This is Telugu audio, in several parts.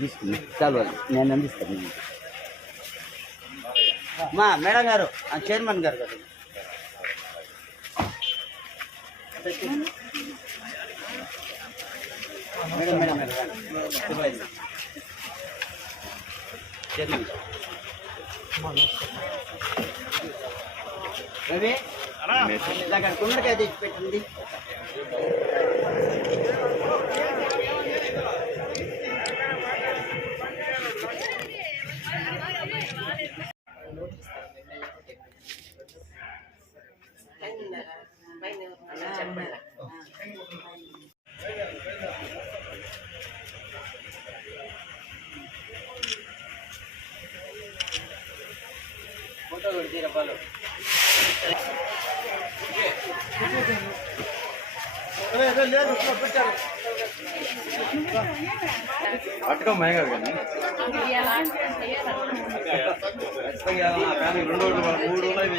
తీసుకుని చాలు నేను అందిస్తాను మా మేడం గారు చైర్మన్ గారు కదా madam madam madam chairman Ravi అక్కడ కుండకాయ తెచ్చి పెట్టింది ఫోటో కొడితే రూపాయలు పట్టుకో మహంగా కానీ 2 రోజులు 3 రోజులు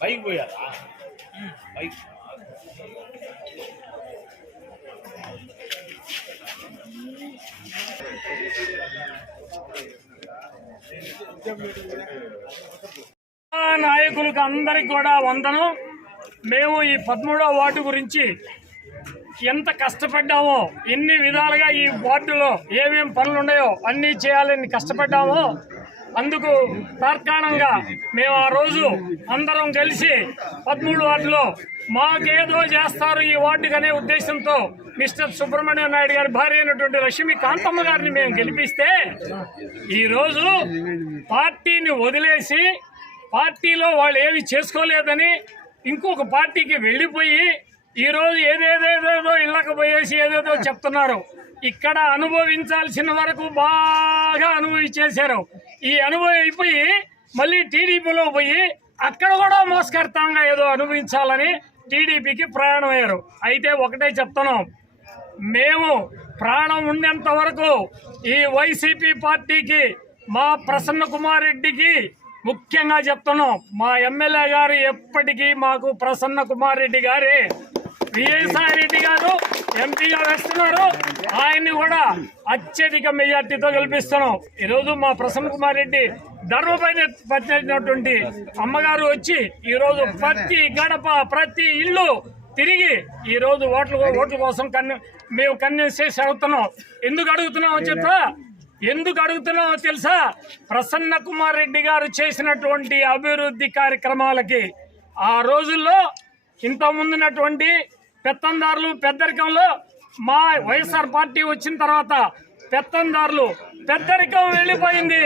బైక్ పోయారా బైక్ నాయకులకు అందరికి కూడా వందనం. మేము ఈ 13వ వార్డు గురించి ఎంత కష్టపడ్డామో, ఎన్ని విధాలుగా ఈ వార్డులో ఏమేం పనులు ఉన్నాయో అన్నీ చేయాలని కష్టపడ్డామో, అందుకు తార్కాణంగా మేము ఆ రోజు అందరం కలిసి 13 వార్డులో మాకేదో చేస్తారు ఈ వార్డుకు అనే ఉద్దేశంతో మిస్టర్ సుబ్రహ్మణ్యం నాయుడు గారి భార్య అయినటువంటి లక్ష్మీ కాంతమ్మ గారిని మేము గెలిపిస్తే ఈరోజు పార్టీని వదిలేసి పార్టీలో వాళ్ళు ఏమి చేసుకోలేదని ఇంకొక పార్టీకి వెళ్ళిపోయి ఈరోజు ఏదేదేదో ఇళ్ళకు పోయేసి ఏదేదో చెప్తున్నారు. ఇక్కడ అనుభవించాల్సిన వరకు బాగా అనుభవించేశారు. ఈ అనుభవం అయిపోయి మళ్ళీ టీడీపీలో పోయి అక్కడ కూడా మోసకర్తంగా ఏదో అనుభవించాలని టీడీపీకి ప్రయాణం అయ్యారు. అయితే ఒకటే చెప్తున్నాం, మేము ప్రాణం ఉన్నంత వరకు ఈ వైసీపీ పార్టీకి మా ప్రసన్న కుమార్ రెడ్డికి ముఖ్యంగా చెప్తున్నాం, మా ఎమ్మెల్యే గారు ఎప్పటికీ మాకు ప్రసన్న కుమార్ రెడ్డి గారే. విజయసాయి రెడ్డి గారు ఎంపీగా వేస్తున్నారు, ఆయన్ని కూడా అత్యధిక మెజార్టీతో గెలిపిస్తున్నాం. ఈరోజు మా ప్రసన్న కుమార్ రెడ్డి ధర్మపైన పట్టినటువంటి అమ్మగారు వచ్చి ఈరోజు ప్రతి గడప ప్రతి ఇల్లు తిరిగి ఈరోజు ఓట్ల కోసం మేము కన్విన్స్ చేసి అడుగుతున్నాం. ఎందుకు అడుగుతున్నామో తెలుసా? ప్రసన్న కుమార్ రెడ్డి గారు చేసినటువంటి అభివృద్ధి కార్యక్రమాలకి ఆ రోజుల్లో ఇంతకుముందున్నటువంటి పెత్తందారులు పెద్దరికంలో మా వైఎస్ఆర్ పార్టీ వచ్చిన తర్వాత పెత్తందారులు పెద్దరికం వెళ్ళిపోయింది.